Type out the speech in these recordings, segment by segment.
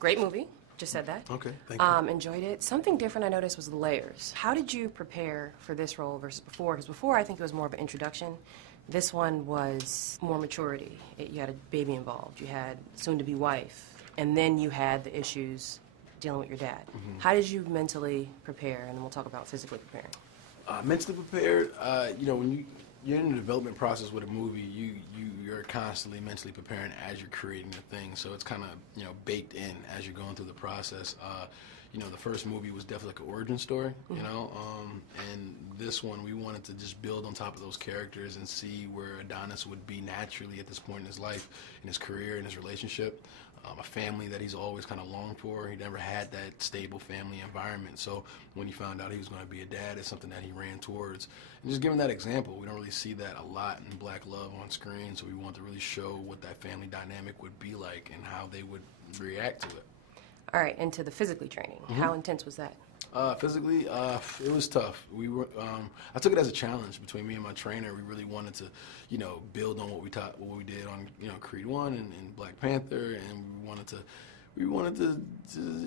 Great movie. Just said that. Okay, thank you. Enjoyed it. Something different I noticed was the layers. How did you prepare for this role versus before? Because before I think it was more of an introduction. This one was more maturity. You had a baby involved. You had soon-to-be wife. And then you had the issues dealing with your dad. How did you mentally prepare? And then we'll talk about physically preparing. Mentally prepared, you know, when you're in the development process with a movie, you're constantly mentally preparing as you're creating the thing. So it's kind of, you know, baked in as you're going through the process. You know, the first movie was definitely like an origin story, you know, and this one we wanted to just build on top of those characters and see where Adonis would be naturally at this point in his life, in his career, in his relationship. A family that he's always kind of longed for. He never had that stable family environment. So when he found out he was going to be a dad, it's something that he ran towards. And just giving that example, we don't really see that a lot in Black Love on screen, so we want to really show what that family dynamic would be like and how they would react to it. All right, into the physically training. How intense was that? Physically, it was tough. We were, I took it as a challenge between me and my trainer. We really wanted to, you know, build on what we did on, you know, Creed 1 and Black Panther, and we wanted to,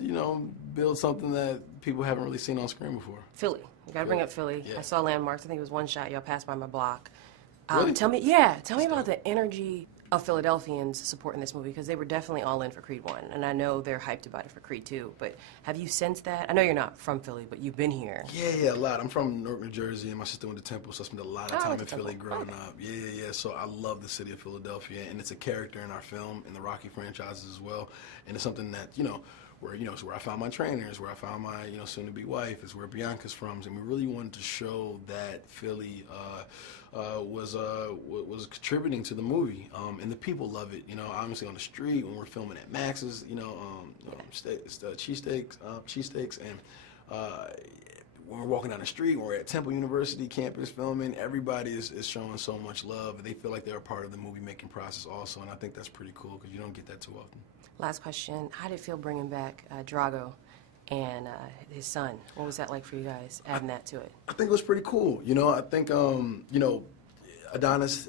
you know, build something that people haven't really seen on screen before. Philly. You got to bring up Philly. Yeah. I saw landmarks. I think it was one shot. Y'all passed by my block. Really? Tell me about the energy of Philadelphians supporting this movie, because they were definitely all in for Creed 1, and I know they're hyped about it for Creed 2, but have you sensed that? I know you're not from Philly, but you've been here. Yeah, a lot. I'm from Newark, New Jersey, and my sister went to Temple, so I spent a lot of time in Philly growing up. Yeah. So I love the city of Philadelphia, and it's a character in our film, in the Rocky franchises as well, and it's something that, you know, where, you know, it's where I found my trainers, where I found my, you know, soon-to-be wife, is where Bianca's from, and we really wanted to show that Philly was contributing to the movie, and the people love it. You know, obviously on the street when we're filming at Max's, you know, cheesesteaks, and when we're walking down the street, when we're at Temple University campus filming, everybody is showing so much love, and they feel like they're a part of the movie making process also, and I think that's pretty cool because you don't get that too often. Last question. How did it feel bringing back Drago and his son? What was that like for you guys, adding that to it? I think it was pretty cool. You know, I think, you know, Adonis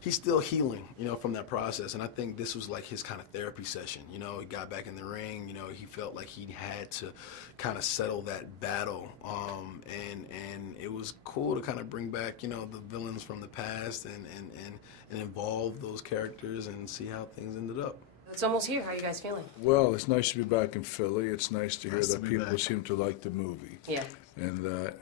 he's still healing, you know, from that process. And I think this was like his kind of therapy session. You know, he got back in the ring, you know, he felt like he had to kind of settle that battle. And it was cool to kind of bring back, you know, the villains from the past and involve those characters and see how things ended up. It's almost here. How are you guys feeling? Well, it's nice to be back in Philly. It's nice to hear that people seem to like the movie. Yeah. And that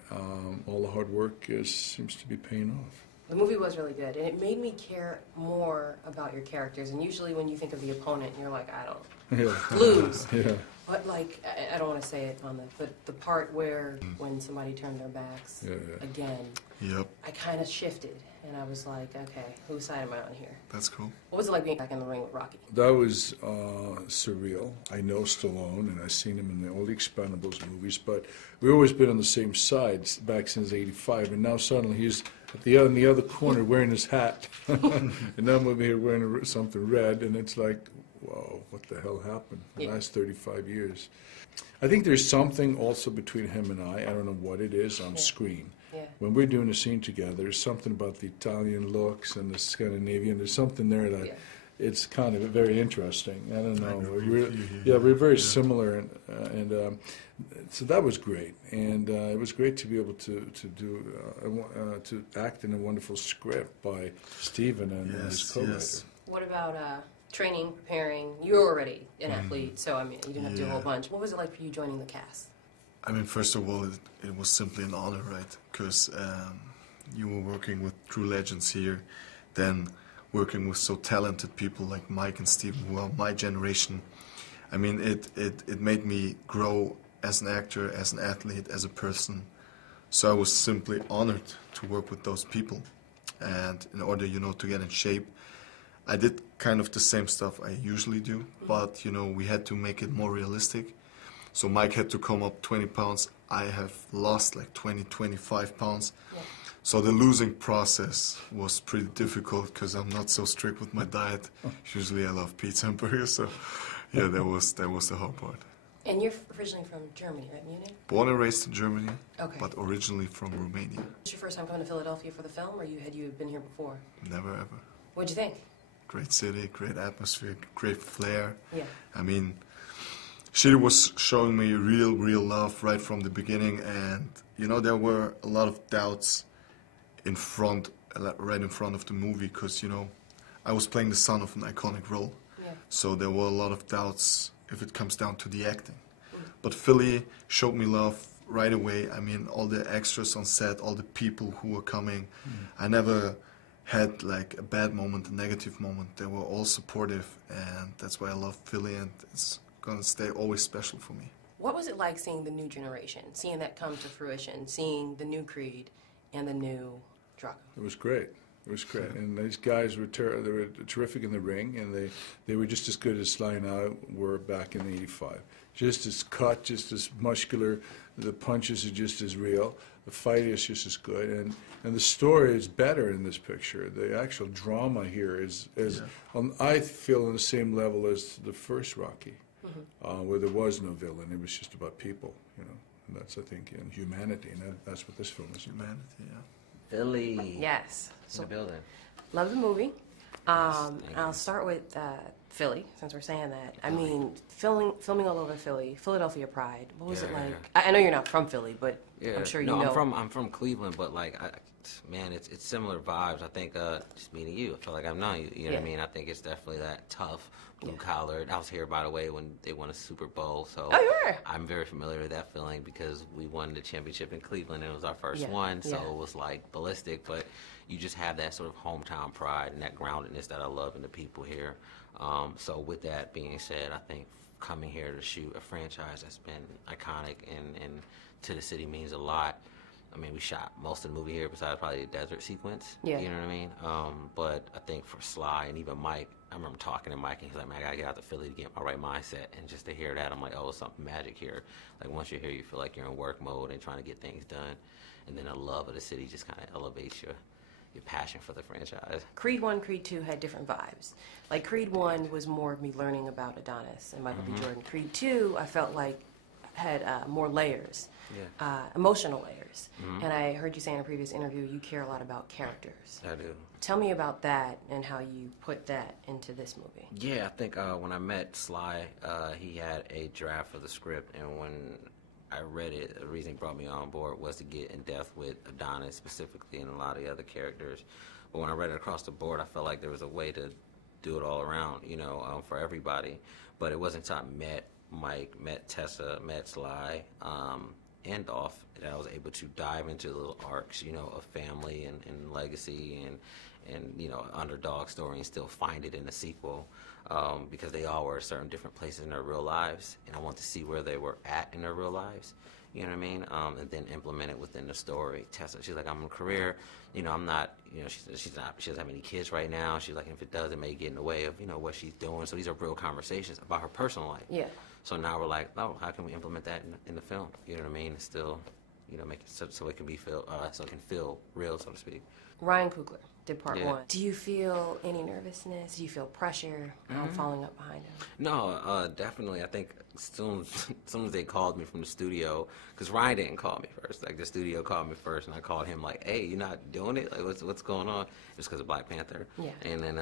all the hard work seems to be paying off. The movie was really good, and it made me care more about your characters. And usually when you think of the opponent, you're like, I don't lose. Yeah. But like, I don't want to say it on but the part where when somebody turned their backs again, I kind of shifted, and I was like, okay, whose side am I on here? That's cool. What was it like being back in the ring with Rocky? That was surreal. I know Stallone, and I've seen him in all the Expendables movies, but we've always been on the same side back since '85, and now suddenly he's in the other corner wearing his hat, and now I'm over here wearing something red, and it's like, whoa, what the hell happened the last 35 years? I think there's something also between him and I don't know what it is on screen. Yeah. When we're doing a scene together, there's something about the Italian looks and the Scandinavian, there's something there that it's kind of very interesting. I don't know. We're very similar, and so that was great. And it was great to be able to act in a wonderful script by Steven and his co-writer. What about training, preparing? You're already an athlete, so I mean, you didn't have to do a whole bunch. What was it like for you joining the cast? I mean, first of all, it was simply an honor, right? Because you were working with true legends here, then working with so talented people like Mike and Steven, who are my generation. I mean, it made me grow as an actor, as an athlete, as a person. So I was simply honored to work with those people. And in order, you know, to get in shape, I did kind of the same stuff I usually do, but, you know, we had to make it more realistic. So Mike had to come up 20 pounds. I have lost like 20, 25 pounds. Yeah. So the losing process was pretty difficult because I'm not so strict with my diet. Usually I love pizza and burgers, so yeah, that was the hard part. And you're originally from Germany, right, Munich? Born and raised in Germany, okay, but originally from Romania. Was your first time coming to Philadelphia for the film, or had you been here before? Never ever. What'd you think? great city, great atmosphere, great flair. Yeah. I mean, she was showing me real love right from the beginning, and there were a lot of doubts right in front of the movie, because I was playing the son of an iconic role. Yeah. So there were a lot of doubts if it comes down to the acting. But Philly showed me love right away. I mean, all the extras on set, all the people who were coming. I never had like a bad moment, a negative moment. They were all supportive, and that's why I love Philly, and it's gonna stay always special for me. What was it like seeing the new generation, seeing that come to fruition, seeing the new Creed and the new Drago? It was great. It was great, and these guys were they were terrific in the ring, and they were just as good as Sly and I were back in '85. Just as cut, just as muscular. The punches are just as real. The fight is just as good, and the story is better in this picture. The actual drama here is I feel on the same level as the first Rocky, where there was no villain. It was just about people, And that's, I think, in humanity, and that's what this film is about. Humanity, yeah. Philly. Yes. In the building. Love the movie. Thank you. I'll start with Philly, since we're saying that. I mean, filming all over Philly, Philadelphia Pride. What was it like? I know you're not from Philly, but I'm sure you know. I'm from Cleveland, but man, it's similar vibes. I think just meeting you, I feel like I've known you. You know what I mean? I think it's definitely that tough, blue collared. I was here, by the way, when they won a Super Bowl, so you were. I'm very familiar with that feeling because we won the championship in Cleveland, and it was our first one, so it was like ballistic. But you just have that sort of hometown pride and that groundedness that I love in the people here. So with that being said, I think coming here to shoot a franchise that's been iconic and to the city means a lot. I mean, we shot most of the movie here besides probably the desert sequence. Yeah. You know what I mean? But I think for Sly and even Mike, I remember talking to Mike, and he's like, man, I got to get out to Philly to get my right mindset. And just to hear that, I'm like, oh, it's something magic here. Like, once you're here, you feel like you're in work mode and trying to get things done. And then the love of the city just kind of elevates your passion for the franchise. Creed 1, Creed 2 had different vibes. Like, Creed 1 was more of me learning about Adonis and Michael B. Jordan. Creed 2, I felt like had more layers, emotional layers. And I heard you say in a previous interview you care a lot about characters. I do. Tell me about that and how you put that into this movie. Yeah, I think when I met Sly, he had a draft for the script, and when I read it, the reason he brought me on board was to get in depth with Adonis specifically and a lot of the other characters. But when I read it across the board, I felt like there was a way to do it all around, for everybody. But it wasn't until I met Mike, met Tessa, met Sly, and Dolph, that I was able to dive into the little arcs, of family and legacy and underdog story, and still find it in the sequel, because they all were at certain different places in their real lives, and I want to see where they were at in their real lives, you know what I mean, and then implement it within the story. Tessa, she's like, I'm in a career, I'm not, she doesn't have any kids right now. She's like, if it does, it may get in the way of, what she's doing. So these are real conversations about her personal life. Yeah. So now we're like, oh, how can we implement that in the film? You know what I mean? It's still, make it so it can be so it can feel real, so to speak. Ryan Coogler did part 1. Do you feel any nervousness? Do you feel pressure following up behind him? No, definitely. I think as soon as they called me from the studio, because Ryan didn't call me first. Like, the studio called me first, and I called him like, hey, you're not doing it? Like, what's going on? Just because of Black Panther. Yeah. And then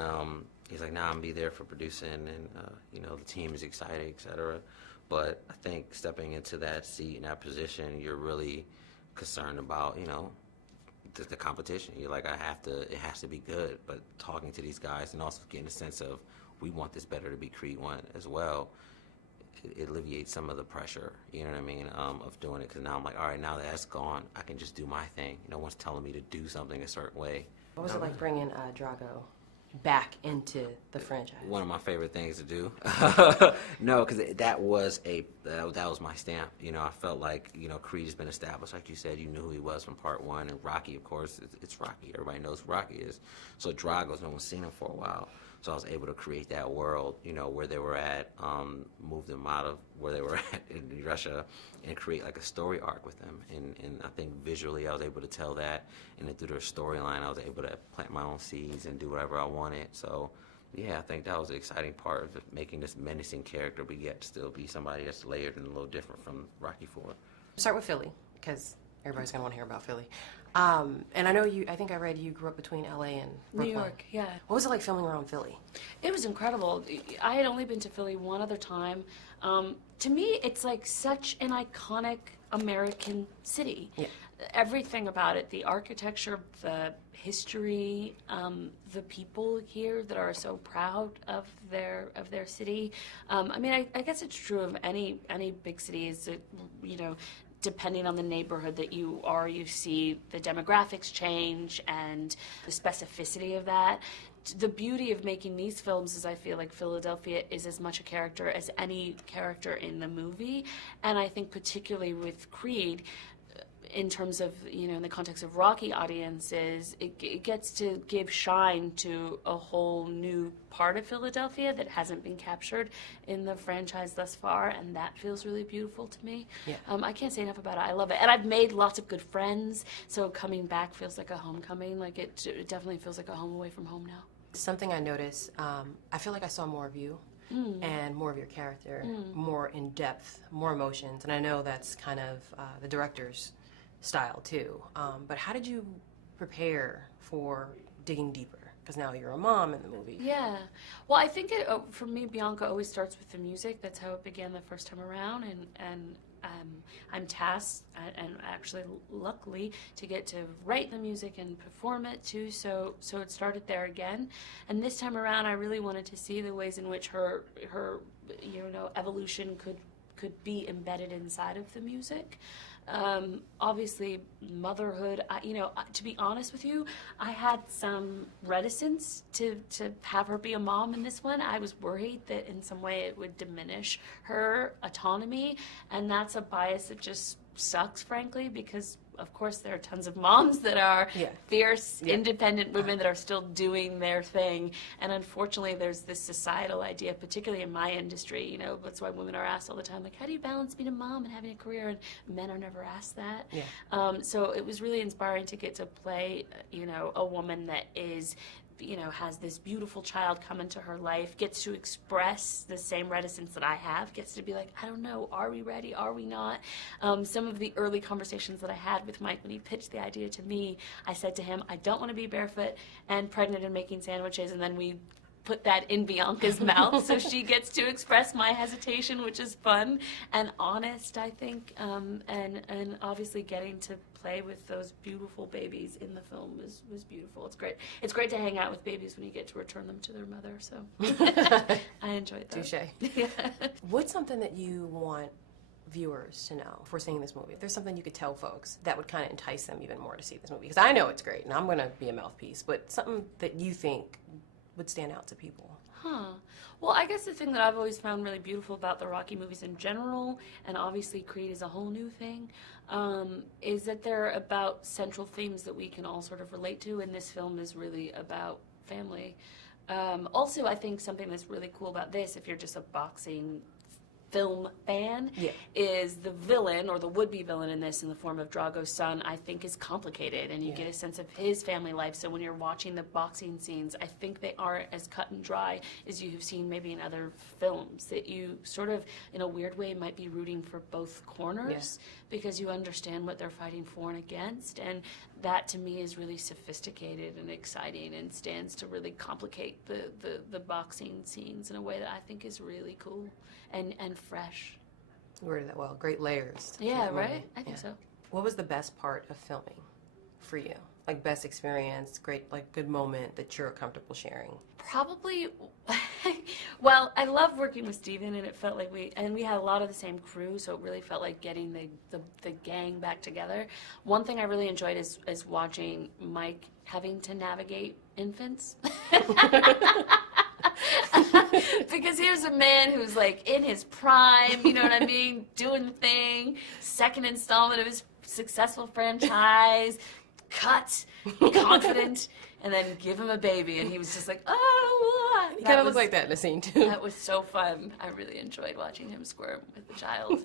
he's like, nah, I'm going to be there for producing, and, the team is excited, et cetera. But I think stepping into that seat and that position, you're really concerned about, the competition. You're like, it has to be good. But talking to these guys and also getting a sense of, we want this better to be Creed 1 as well, it alleviates some of the pressure, you know what I mean, of doing it. Because now I'm like, all right, now that that's gone, I can just do my thing. No one's telling me to do something a certain way. What was it like bringing Drago back into the franchise? One of my favorite things to do. No, because that was my stamp. I felt like, Creed has been established. Like you said, you knew who he was from part 1. And Rocky, of course, it's Rocky. Everybody knows who Rocky is. So Drago's, no one's seen him for a while. So I was able to create that world, where they were at, move them out of where they were at in Russia, and create like a story arc with them. And I think visually I was able to tell that, and then through their storyline I was able to plant my own seeds and do whatever I wanted. So yeah, I think that was the exciting part of making this menacing character, but yet still be somebody that's layered and a little different from Rocky IV. Start with Philly, because Everybody's going to want to hear about Philly. And I think I read you grew up between L.A. and Brooklyn. New York, yeah. What was it like filming around Philly? It was incredible. I had only been to Philly one other time. To me, it's like such an iconic American city. Yeah. Everything about it, the architecture, the history, the people here that are so proud of their city. I mean, I guess it's true of any big city. Is that, you know, depending on the neighborhood that you are, you see the demographics change and the specificity of that. The beauty of making these films is I feel like Philadelphia is as much a character as any character in the movie. And I think particularly with Creed, in terms of, you know, in the context of Rocky audiences, it gets to give shine to a whole new part of Philadelphia that hasn't been captured in the franchise thus far, and that feels really beautiful to me. Yeah. I can't say enough about it. I love it. And I've made lots of good friends, so coming back feels like a homecoming. Like it definitely feels like a home away from home now. Something I noticed, I feel like I saw more of you and more of your character, more in depth, more emotions, and I know that's kind of the director's style too. But how did you prepare for digging deeper? Because now you're a mom in the movie. Yeah. Well, I think for me, Bianca always starts with the music. That's how it began the first time around, and I'm tasked, and actually luckily, to get to write the music and perform it too. So it started there again, and this time around, I really wanted to see the ways in which her you know, evolution could be embedded inside of the music. Obviously, motherhood, you know, to be honest with you, I had some reticence to have her be a mom in this one. I was worried that in some way it would diminish her autonomy, and that's a bias that just sucks, frankly, because of course there are tons of moms that are fierce, independent women that are still doing their thing, and unfortunately there's this societal idea, particularly in my industry, you know, that's why women are asked all the time, like, how do you balance being a mom and having a career, and men are never asked that. So it was really inspiring to get to play, you know, a woman that is, you know, has this beautiful child come into her life, gets to express the same reticence that I have, gets to be like, I don't know, are we ready, are we not? Some of the early conversations that I had with Mike when he pitched the idea to me, I said to him, I don't want to be barefoot and pregnant and making sandwiches, and then we put that in Bianca's mouth, so she gets to express my hesitation, which is fun and honest, I think, and obviously getting to play with those beautiful babies in the film was beautiful. It's great. It's great to hang out with babies when you get to return them to their mother, so I enjoyed that. Touche. Yeah. What's something that you want viewers to know before seeing this movie? If there's something you could tell folks that would kind of entice them even more to see this movie, because I know it's great, and I'm going to be a mouthpiece, but something that you think would stand out to people? Well, I guess the thing that I've always found really beautiful about the Rocky movies in general, and obviously Creed is a whole new thing, is that they're about central themes that we can all sort of relate to, and this film is really about family. Also, I think something that's really cool about this, if you're just a boxing film fan, is the villain, or the would-be villain in this, in the form of Drago's son, I think is complicated, and you get a sense of his family life. So when you're watching the boxing scenes, I think they aren't as cut and dry as you have seen maybe in other films, that you sort of, in a weird way, might be rooting for both corners, because you understand what they're fighting for and against, and that to me is really sophisticated and exciting, and stands to really complicate the boxing scenes in a way that I think is really cool and fresh. You worded that well. Great layers. Yeah, right? I think so. What was the best part of filming for you? Like, best experience, great, like, good moment that you're comfortable sharing? Probably, well, I love working with Steven, and it felt like we had a lot of the same crew, so it really felt like getting the gang back together. One thing I really enjoyed is watching Mike having to navigate infants. Because here's a man who's like in his prime, you know what I mean, doing the thing, second installment of his successful franchise, cut, confident, and then give him a baby, and he was just like, oh, He kind of looked like that in the scene, too. That was so fun. I really enjoyed watching him squirm with the child.